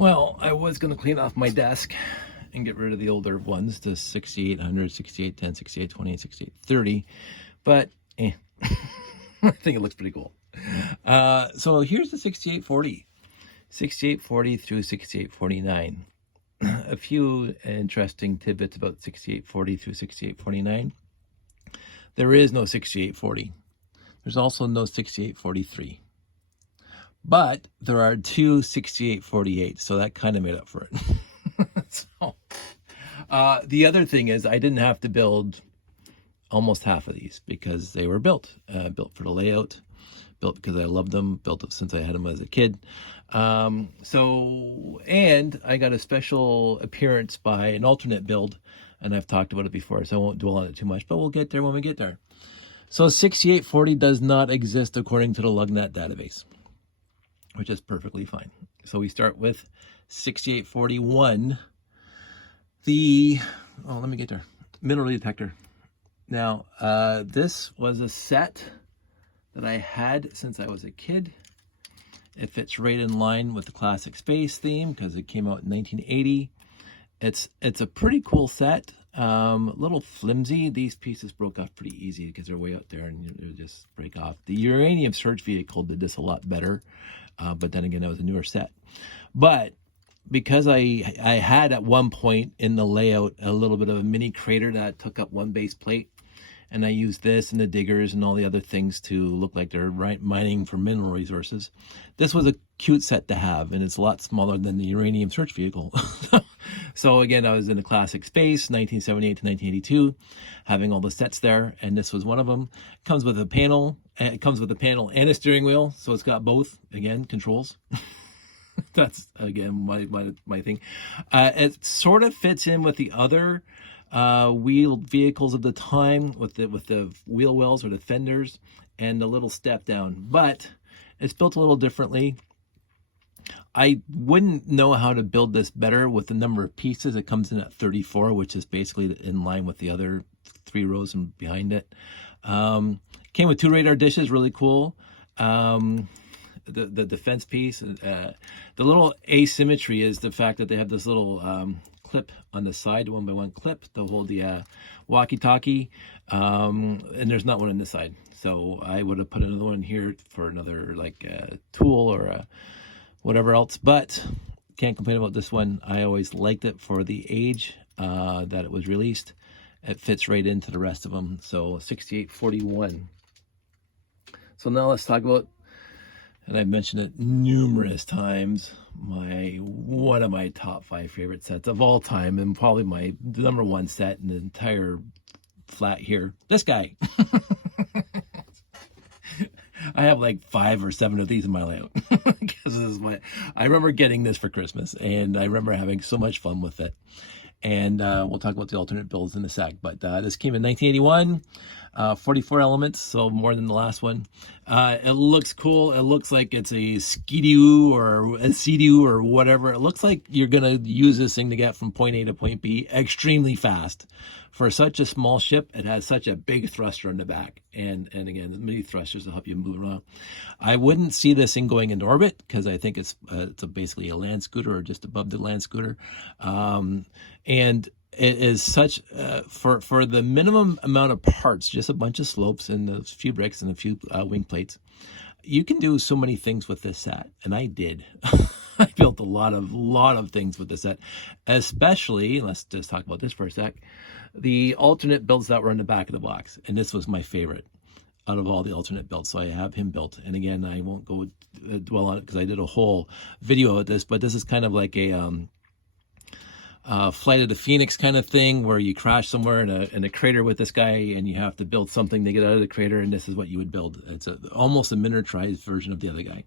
Well, I was going to clean off my desk and get rid of the older ones, the 6800, 6810, 6820, and 6830, but I think it looks pretty cool. So here's the 6840. 6840 through 6849. A few interesting tidbits about 6840 through 6849. There is no 6840. There's also no 6843. But there are two 6848, so that kind of made up for it. So, the other thing is I didn't have to build almost half of these because they were built for the layout, built because I loved them, built it since I had them as a kid. And I got a special appearance by an alternate build, and I've talked about it before, so I won't dwell on it too much, but we'll get there when we get there. So 6840 does not exist according to the LugNet database, which is perfectly fine. So we start with 6841, let me get there, mineral detector. Now, this was a set that I had since I was a kid. It fits right in line with the classic space theme because it came out in 1980. It's a pretty cool set. A little flimsy. These pieces broke off pretty easy because they're way out there and they just break off. The uranium search vehicle did this a lot better, but then again, that was a newer set. But because I had at one point in the layout a little bit of a mini crater that took up one base plate, and I used this and the diggers and all the other things to look like they're mining for mineral resources. This was a cute set to have, and it's a lot smaller than the uranium search vehicle. So again, I was in the classic space, 1978 to 1982, having all the sets there, and this was one of them. It comes with a panel. It comes with a panel and a steering wheel, so it's got both, again, controls. That's, again, my thing. It sort of fits in with the other wheeled vehicles of the time with the wheel wells or the fenders and the little step down, but it's built a little differently. I wouldn't know how to build this better with the number of pieces. It comes in at 34, which is basically in line with the other 3 rows and behind it. Came with 2 radar dishes, really cool. The defense piece, the little asymmetry is the fact that they have this little clip on the side, 1x1 clip to hold the walkie-talkie, and there's not one on this side. So I would have put another one here for another tool or whatever else, but can't complain about this one. I always liked it for the age that it was released. It fits right into the rest of them. So 6841. So now let's talk about, and I've mentioned it numerous times, one of my top 5 favorite sets of all time, and probably my number 1 set in the entire flat here. This guy. I have like 5 or 7 of these in my layout because I remember getting this for Christmas, and I remember having so much fun with it. And we'll talk about the alternate builds in a sec, but this came in 1981, 44 elements, so more than the last one. It looks cool. It looks like it's a Ski-Doo or a Sea-Doo or whatever. It looks like you're going to use this thing to get from point A to point B extremely fast. For such a small ship, it has such a big thruster in the back. And again, many thrusters to help you move around. I wouldn't see this thing going into orbit because I think it's basically a land scooter or just above the land scooter. And it is such, for the minimum amount of parts, just a bunch of slopes and a few bricks and a few wing plates, you can do so many things with this set. And I did. I built a lot of things with this set, especially, let's just talk about this for a sec, the alternate builds that were in the back of the box. And this was my favorite out of all the alternate builds. So I have him built. And again, I won't go dwell on it because I did a whole video of this, but this is kind of like a Flight of the Phoenix kind of thing where you crash somewhere in a crater with this guy and you have to build something to get out of the crater, and this is what you would build. It's almost a miniaturized version of the other guy.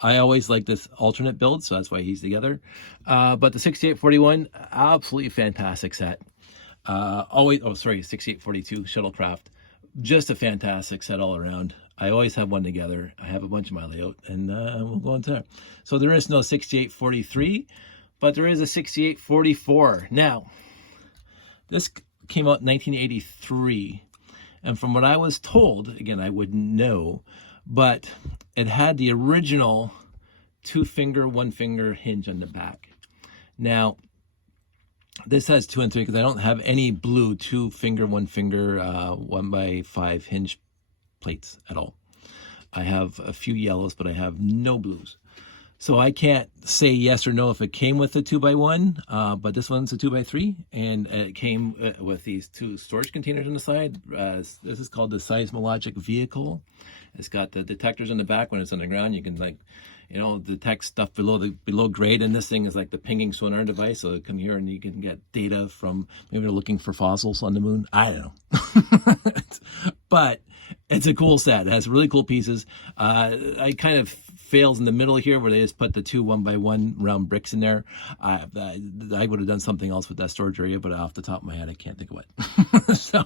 I always like this alternate build, so that's why he's together. But the 6841, absolutely fantastic set. 6842 shuttlecraft, just a fantastic set all around. I always have one together. I have a bunch of my layout, and we'll go into there. So there is no 6843, but there is a 6844. Now, this came out in 1983, and from what I was told, again, I wouldn't know, but it had the original 2 finger, 1 finger hinge on the back. Now, this has 2 and 3 because I don't have any blue 2 finger, 1 finger, 1x5 hinge plates at all. I have a few yellows, but I have no blues. So I can't say yes or no if it came with a 2x1, but this one's a 2x3, and it came with these 2 storage containers on the side. This is called the seismologic vehicle. It's got the detectors in the back. When it's on the ground, you can, like, you know, detect stuff below grade, and this thing is like the pinging sonar device. So it come here and you can get data from, maybe they're looking for fossils on the moon. I don't know. But it's a cool set. It has really cool pieces. I kind of fails in the middle here where they just put the 2 1x1 round bricks in there. I would have done something else with that storage area, but off the top of my head, I can't think of what. So,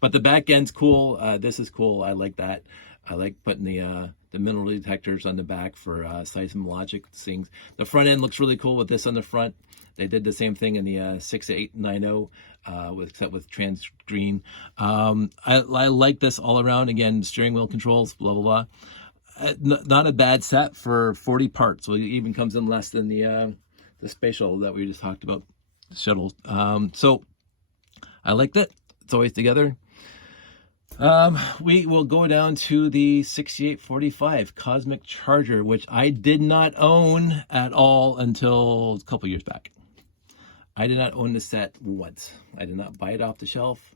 but the back end's cool. This is cool. I like that. I like putting the mineral detectors on the back for seismologic things. The front end looks really cool with this on the front. They did the same thing in the 6890, except with trans green. I like this all around. Again, steering wheel controls, blah, blah, blah. Not a bad set for 40 parts. So it even comes in less than the space shuttle that we just talked about, the shuttle. So I liked it. It's always together. We will go down to the 6845 Cosmic Charger, which I did not own at all until a couple years back. I did not own the set once. I did not buy it off the shelf.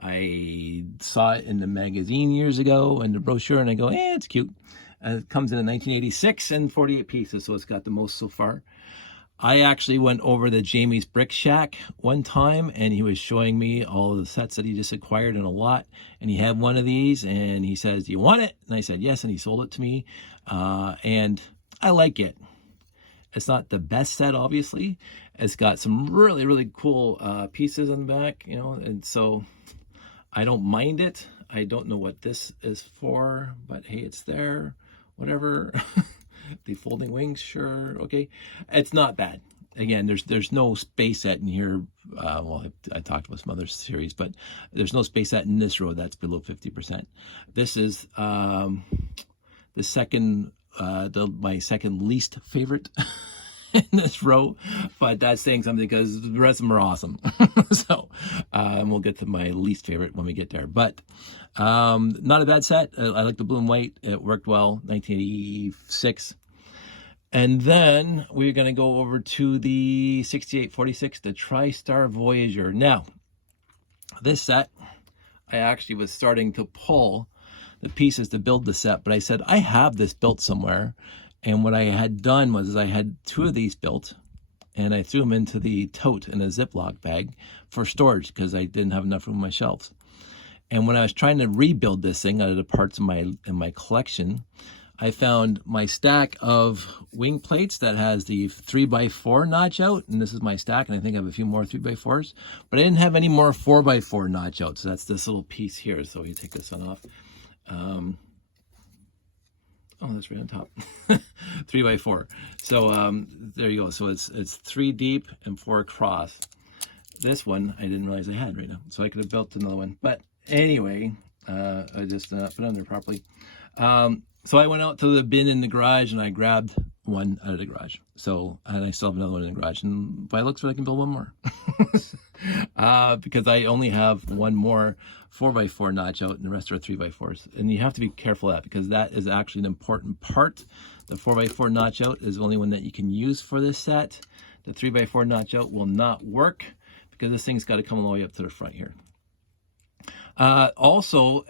I saw it in the magazine years ago in the brochure, and I go, it's cute. It comes in 1986 and 48 pieces, so it's got the most so far. I actually went over to Jamie's Brick Shack one time, and he was showing me all of the sets that he just acquired in a lot, and he had one of these, and he says, do you want it? And I said, yes, and he sold it to me, and I like it. It's not the best set, obviously. It's got some really, really cool pieces on the back, you know, and so I don't mind it. I don't know what this is for, but hey, it's there, whatever. The folding wings, sure, okay. It's not bad. Again, there's no space set in here. Well, I talked about some other series, but there's no space set in this row that's below 50%. This is the second, my second least favorite in this row, but that's saying something because the rest of them are awesome. So, and we'll get to my least favorite when we get there. But not a bad set. I like the blue and white. It worked well. 1986. And then we're going to go over to the 6846, the Tristar Voyager. Now, this set, I actually was starting to pull the pieces to build the set, but I said, I have this built somewhere. And what I had done was I had 2 of these built, and I threw them into the tote in a Ziploc bag for storage because I didn't have enough room on my shelves. And when I was trying to rebuild this thing out of the parts in my collection, I found my stack of wing plates that has the 3x4 notch out, and this is my stack, and I think I have a few more 3x4s, but I didn't have any more 4x4 notch out, so that's this little piece here. So you take this one off. Oh, that's right on top. 3x4. So there you go. So it's 3 deep and 4 across. This one I didn't realize I had right now, so I could have built another one. But anyway, I just put it on there properly. So I went out to the bin in the garage and I grabbed one out of the garage. So, and I still have another one in the garage. And by looks, I can build one more. Because I only have one more 4x4 notch out and the rest are 3x4s. And you have to be careful of that because that is actually an important part. The 4x4 notch out is the only one that you can use for this set. The 3x4 notch out will not work because this thing's got to come all the way up to the front here. Also,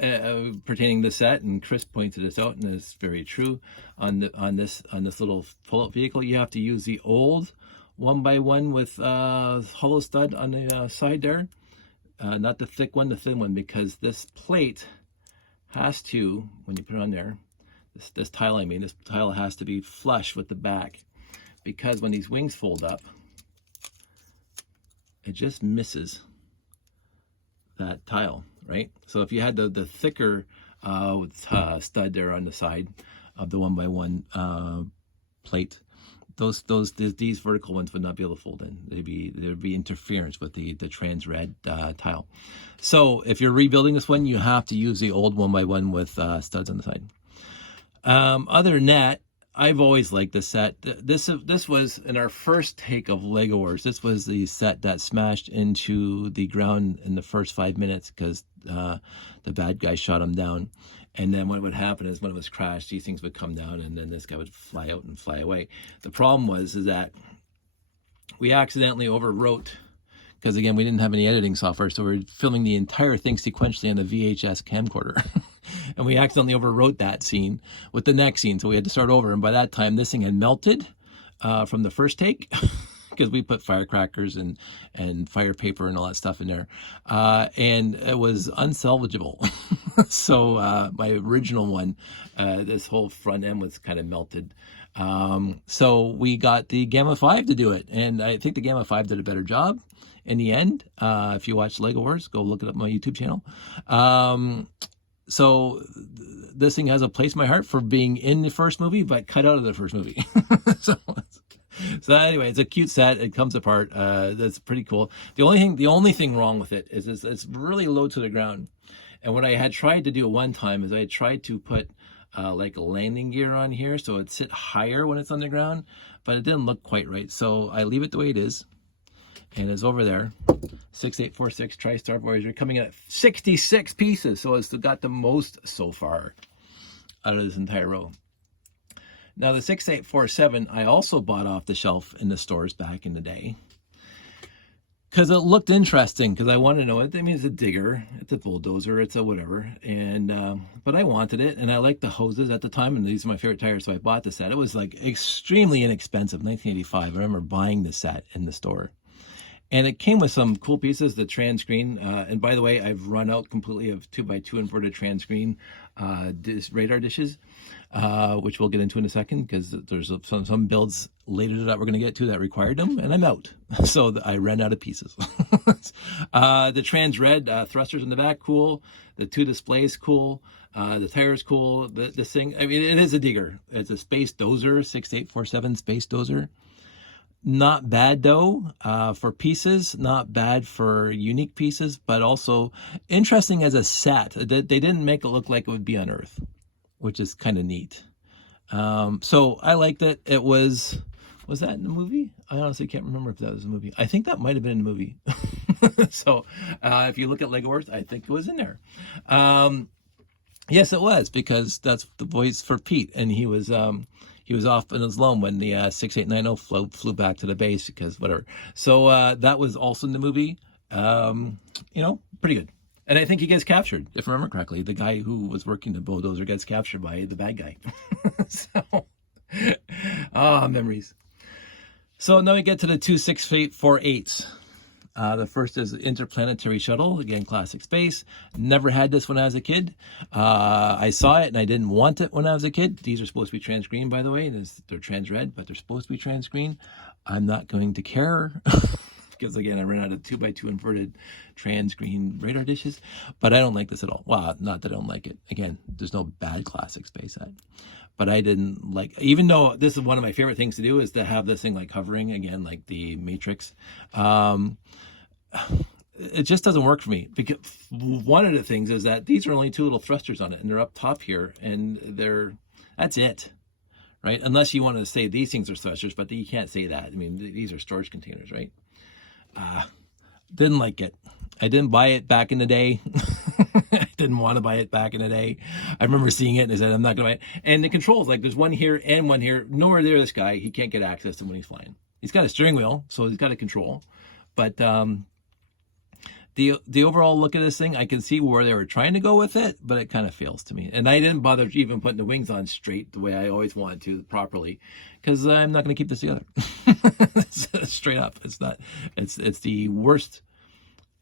pertaining to the set, and Chris pointed this out, and it's very true, on this little pull-out vehicle, you have to use the old 1x1 with hollow stud on the side there, not the thick one, the thin one, because this plate has to, when you put it on there, this tile this tile has to be flush with the back, because when these wings fold up, it just misses that tile. Right, so if you had the thicker stud there on the side of the 1x1 plate, these vertical ones would not be able to fold in. There'd be interference with the trans red tile. So if you're rebuilding this one, you have to use the old 1x1 with studs on the side. Other than that, I've always liked the set. This was in our first take of Lego Wars. This was the set that smashed into the ground in the first 5 minutes because the bad guy shot him down. And then what would happen is when it was crashed, these things would come down, and then this guy would fly out and fly away. The problem is that we accidentally overwrote, because again, we didn't have any editing software, so we were filming the entire thing sequentially on a VHS camcorder. And we accidentally overwrote that scene with the next scene, so we had to start over. And by that time, this thing had melted from the first take, because we put firecrackers and fire paper and all that stuff in there. And it was unsalvageable. So my original one, this whole front end was kind of melted. So we got the Gamma 5 to do it. And I think the Gamma 5 did a better job in the end. If you watch Lego Wars, go look it up on my YouTube channel. So this thing has a place in my heart for being in the first movie, but cut out of the first movie. So anyway, it's a cute set. It comes apart. That's pretty cool. The only thing wrong with it is it's really low to the ground. And what I had tried to do one time is I had tried to put like a landing gear on here so it'd sit higher when it's on the ground, but it didn't look quite right. So I leave it the way it is. And it's over there, 6846 Tristar Voyager, coming in at 66 pieces. So it's got the most so far out of this entire row. Now the 6847, I also bought off the shelf in the stores back in the day, because it looked interesting, because I wanted to know it. I mean, it's a digger, it's a bulldozer, it's a whatever. And, but I wanted it, and I liked the hoses at the time, and these are my favorite tires, so I bought the set. It was like extremely inexpensive, 1985. I remember buying the set in the store. And it came with some cool pieces, the trans screen. And by the way, I've run out completely of 2x2 inverted trans screen radar dishes, which we'll get into in a second, because there's some builds later that we're going to get to that required them, and I'm out. So I ran out of pieces. The trans red thrusters in the back, cool. The 2 displays, cool. The tires, cool. This thing, I mean, it is a digger. It's a space dozer, 6847 space dozer. Not bad though, for pieces, not bad for unique pieces, but also interesting as a set. They didn't make it look like it would be on Earth, which is kind of neat. So I liked it. It was that in the movie? I honestly can't remember if that was a movie. I think that might have been in the movie. So if you look at Lego Wars, I think it was in there. Yes, it was, because that's the voice for Pete, and he was off in his lone when the 6890 flew back to the base, because whatever. So that was also in the movie. You know, pretty good. And I think he gets captured, if I remember correctly. The guy who was working the bulldozer gets captured by the bad guy. So, memories. So now we get to the 26848s. The first is Interplanetary Shuttle, again, classic space. Never had this when I was a kid. I saw it and I didn't want it when I was a kid. These are supposed to be trans green, by the way. They're trans red, but they're supposed to be trans green. I'm not going to care, because again, I ran out of 2x2 inverted trans green radar dishes. But I don't like this at all. Well, not that I don't like it. Again, there's no bad classic space set. But I didn't like, even though this is one of my favorite things to do, is to have this thing like hovering, again, like the Matrix. It just doesn't work for me, because one of the things is that these are only 2 little thrusters on it, and they're up top here, and that's it, right? Unless you want to say these things are thrusters, but you can't say that. I mean, these are storage containers, right? Didn't like it. I didn't buy it back in the day. I didn't want to buy it back in the day. I remember seeing it and I said, I'm not going to buy it. And the controls, like there's one here and one here. Nowhere near this guy. He can't get access to when he's flying. He's got a steering wheel, so he's got a control. But the overall look of this thing, I can see where they were trying to go with it, but it kind of fails to me. And I didn't bother even putting the wings on straight the way I always wanted to, properly, because I'm not going to keep this together. Straight up. It's not. It's the worst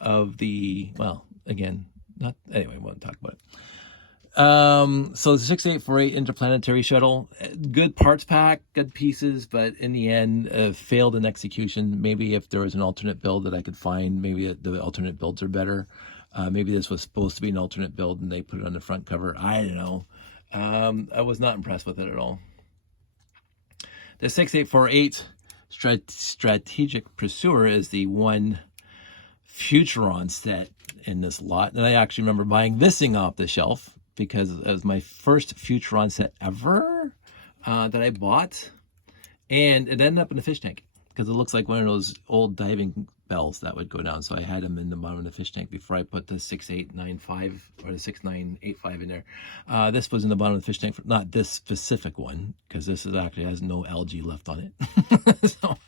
of the, well, again, not, anyway, I won't talk about it. So the 6848 Interplanetary Shuttle, good parts pack, good pieces, but in the end, failed in execution. Maybe if there was an alternate build that I could find, maybe the alternate builds are better. Maybe this was supposed to be an alternate build and they put it on the front cover. I don't know. I was not impressed with it at all. The 6848 Strategic Pursuer is the one Futuron set in this lot. And I actually remember buying this thing off the shelf, because it was my first Futuron set ever. that I bought, and it ended up in a fish tank because it looks like one of those old diving bells that would go down. So I had them in the bottom of the fish tank before I put the 6895 or the 6985 in there. This was in the bottom of the fish tank, not this specific one, because this is actually has no algae left on it. So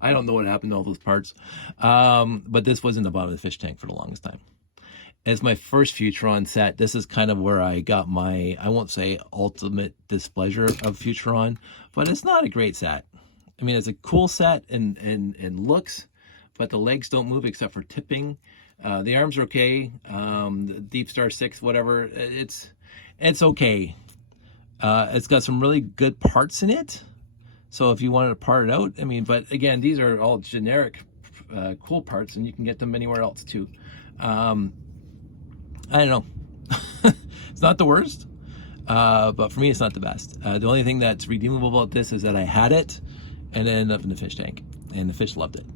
I don't know what happened to all those parts. But this was in the bottom of the fish tank for the longest time. As my first Futuron set, this is kind of where I got my, I won't say ultimate displeasure of Futuron, but it's not a great set. I mean, it's a cool set and looks, but the legs don't move except for tipping. The arms are okay. The Deep Star 6, whatever, it's okay. It's got some really good parts in it. So if you wanted to part it out, I mean, but again, these are all generic cool parts, and you can get them anywhere else too. I don't know. It's not the worst, but for me, it's not the best. The only thing that's redeemable about this is that I had it, and it ended up in the fish tank, and the fish loved it.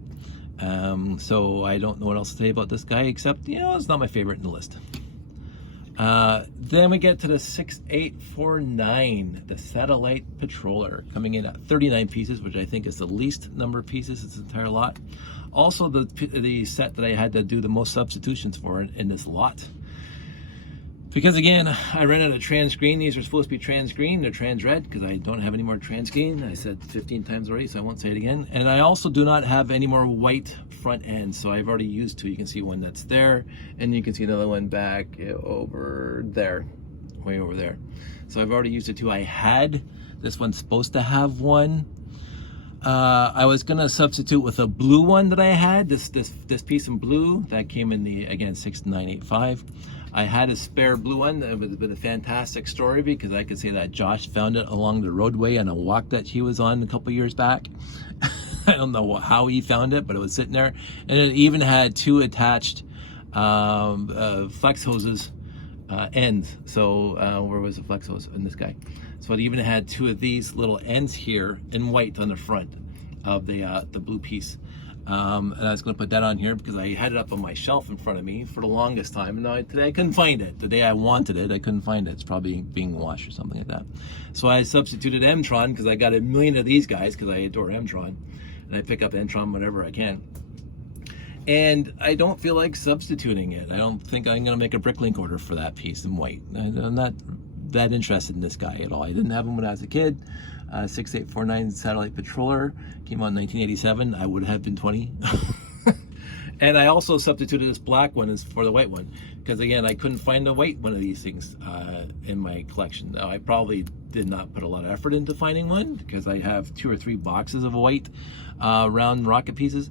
So I don't know what else to say about this guy, except, you know, it's not my favorite in the list. Then we get to the 6849, the Satellite Patroller, coming in at 39 pieces, which I think is the least number of pieces in this entire lot. Also, the set that I had to do the most substitutions for in this lot. Because again, I ran out of trans green. These are supposed to be trans green. They're trans red because I don't have any more trans green. I said 15 times already, so I won't say it again. And I also do not have any more white front ends. So I've already used two. You can see one that's there, and you can see another one back over there, way over there. So I've already used the two I had. This one's supposed to have one. I was gonna substitute with a blue one that I had. This piece in blue that came in the, again, 6985. I had a spare blue one. It would have been a fantastic story because I could say that Josh found it along the roadway on a walk that he was on a couple years back. I don't know how he found it, but it was sitting there. And it even had two attached flex hoses ends. So where was the flex hose in this guy? So it even had two of these little ends here in white on the front of the blue piece. And I was going to put that on here because I had it up on my shelf in front of me for the longest time, and today I couldn't find it. The day I wanted it, I couldn't find it. It's probably being washed or something like that. So I substituted M-Tron because I got a million of these guys because I adore M-Tron, and I pick up M-Tron whenever I can. And I don't feel like substituting it. I don't think I'm going to make a Bricklink order for that piece in white. I'm not that interested in this guy at all. I didn't have him when I was a kid. 6849 Satellite Patroller came out in 1987. I would have been 20. And I also substituted this black one for the white one because, again, I couldn't find a white one of these things in my collection. Now, I probably did not put a lot of effort into finding one because I have 2 or 3 boxes of white round rocket pieces.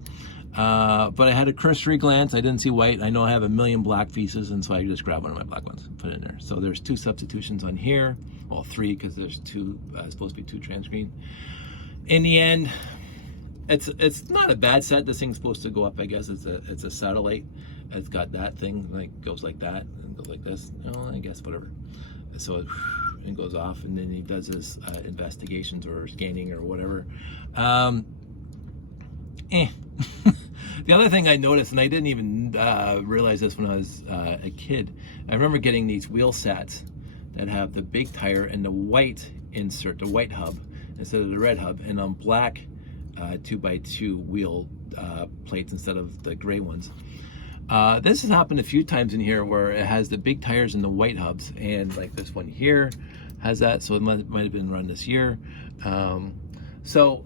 But I had a cursory glance. I didn't see white. I know I have a million black pieces, and so I just grabbed one of my black ones and put it in there. So there's 2 substitutions on here. Well, 3 because there's 2, supposed to be 2 trans green. In the end, it's not a bad set. This thing's supposed to go up, I guess. It's a satellite. It's got that thing, like goes like that and goes like this. Oh, I guess whatever. So it goes off, and then he does his investigations or scanning or whatever. The other thing I noticed, and I didn't even realize this when I was a kid, I remember getting these wheel sets that have the big tire and the white insert, the white hub, instead of the red hub, and on black 2x2 wheel plates instead of the gray ones. This has happened a few times in here where it has the big tires and the white hubs, and like this one here has that, so it might have been run this year. So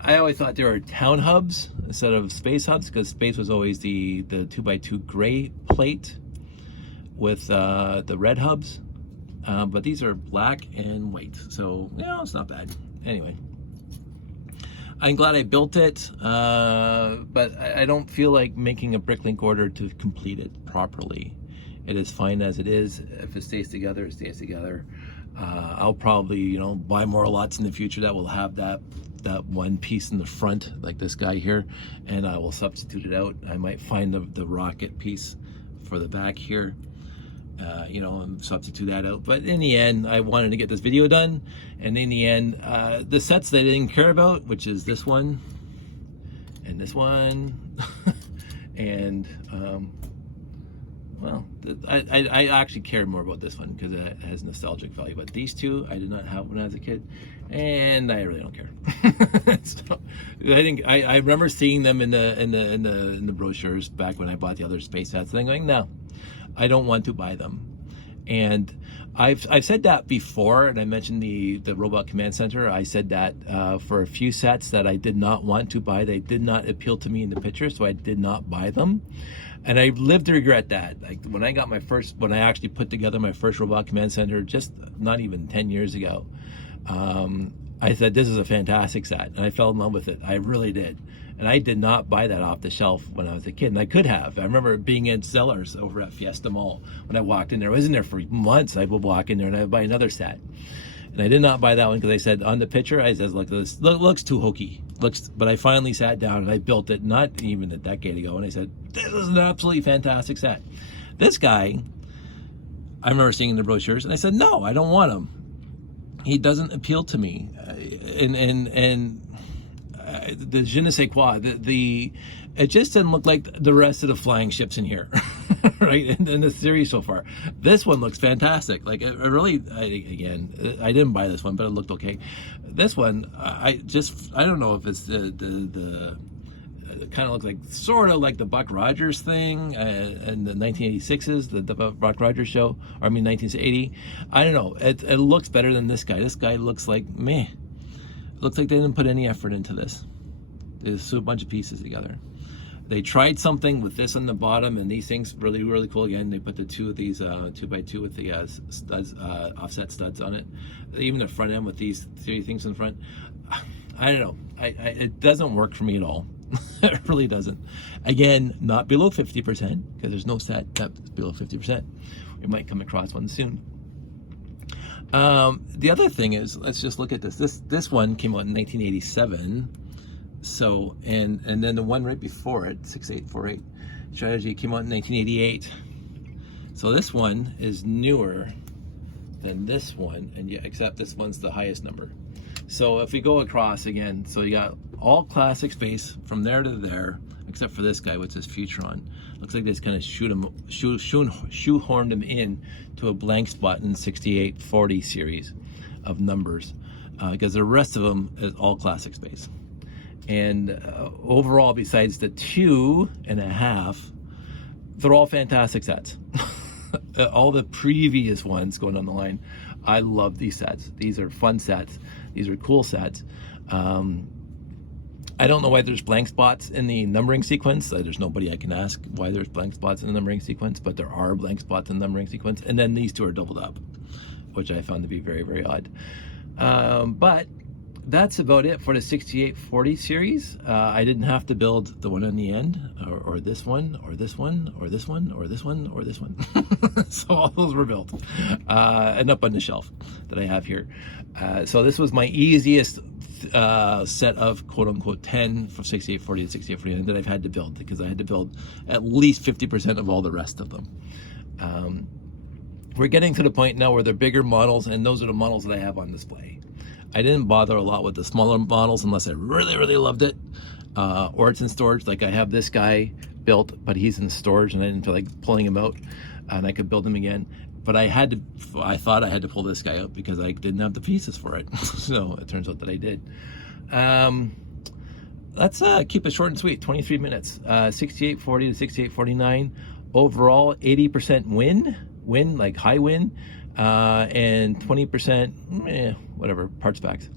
I always thought there were town hubs instead of space hubs because space was always the 2x2 gray plate with the red hubs, but these are black and white, so you know, it's not bad. Anyway, I'm glad I built it, but I don't feel like making a Bricklink order to complete it properly. It is fine as it is. If it stays together, it stays together. I'll probably, you know, buy more lots in the future that will have that one piece in the front, like this guy here, and I will substitute it out. I might find the rocket piece for the back here, you know, and substitute that out. But in the end, I wanted to get this video done, and in the end, the sets that I didn't care about, which is this one and this one and well, I actually care more about this one because it has nostalgic value. But these two, I did not have when I was a kid, and I really don't care. So, I think I remember seeing them in the brochures back when I bought the other space sets, and I'm going, no, I don't want to buy them. And I've said that before, and I mentioned the Robot Command Center. I said that for a few sets that I did not want to buy. They did not appeal to me in the picture, so I did not buy them. And I lived to regret that. Like when I got when I actually put together my first Robot Command Center, just not even 10 years ago, I said, this is a fantastic set. And I fell in love with it. I really did. And I did not buy that off the shelf when I was a kid. And I could have. I remember being in Sellers over at Fiesta Mall. When I walked in there, I was in there for months. I would walk in there and I would buy another set. And I did not buy that one because I said on the picture, I said, look, this looks too hokey. But I finally sat down and I built it not even a decade ago. And I said, this is an absolutely fantastic set. This guy, I remember seeing in the brochures, and I said, no, I don't want him. He doesn't appeal to me. The je ne sais quoi, it just didn't look like the rest of the flying ships in here, right? In the series so far, this one looks fantastic. Like it really, again, I didn't buy this one, but it looked okay. This one, I don't know if it's the it kind of looks like sort of like the Buck Rogers thing and the 1986's the Buck Rogers show, or I mean 1980. I don't know. It looks better than this guy. This guy looks like meh. Looks like they didn't put any effort into this. They just threw a bunch of pieces together. They tried something with this on the bottom, and these things really, really cool. Again, they put the two of these 2x2 with the studs, offset studs on it. Even the front end with these three things in front. I don't know. It doesn't work for me at all. It really doesn't. Again, not below 50% because there's no set that's below 50%. We might come across one soon. The other thing is, let's just look at this. This one came out in 1987. So, and then the one right before it, 6848 Strategy, came out in 1988. So this one is newer than this one, and yeah, except this one's the highest number. So if we go across again, so you got all classic space from there to there, except for this guy, which is Futron. Looks like they just kind of shoehorned him in to a blank spot in 6840 series of numbers, because the rest of them is all classic space. And overall, besides the 2.5, they're all fantastic sets. All the previous ones going on the line, I love these sets. These are fun sets. These are cool sets. I don't know why there's blank spots in the numbering sequence. There's nobody I can ask why there's blank spots in the numbering sequence, but there are blank spots in the numbering sequence. And then these two are doubled up, which I found to be very, very odd. But that's about it for the 6840 series. I didn't have to build the one on the end, or this one, or this one, or this one, or this one, or this one. So all those were built and up on the shelf that I have here. So this was my easiest set of quote-unquote 10 from 6840 to 6849 that I've had to build, because I had to build at least 50% of all the rest of them. We're getting to the point now where they're bigger models, and those are the models that I have on display. I didn't bother a lot with the smaller models unless I really, really loved it, or it's in storage. Like I have this guy built, but he's in storage and I didn't feel like pulling him out, and I could build him again. But I thought I had to pull this guy out because I didn't have the pieces for it. So it turns out that I did. Let's keep it short and sweet, 23 minutes. 6840 to 6849. Overall, 80% win, like high win, and 20%, whatever, parts packs.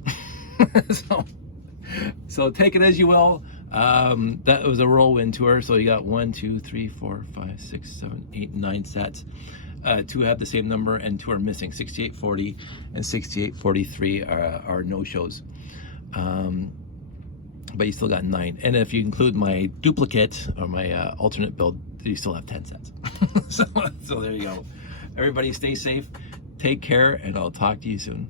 So take it as you will. That was a whirlwind tour. So you got 1, 2, 3, 4, 5, 6, 7, 8, 9 sets. 2 have the same number and 2 are missing. 6840 and 6843 are no-shows. But you still got 9. And if you include my duplicate or my alternate build, you still have 10 sets. So there you go. Everybody stay safe, take care, and I'll talk to you soon.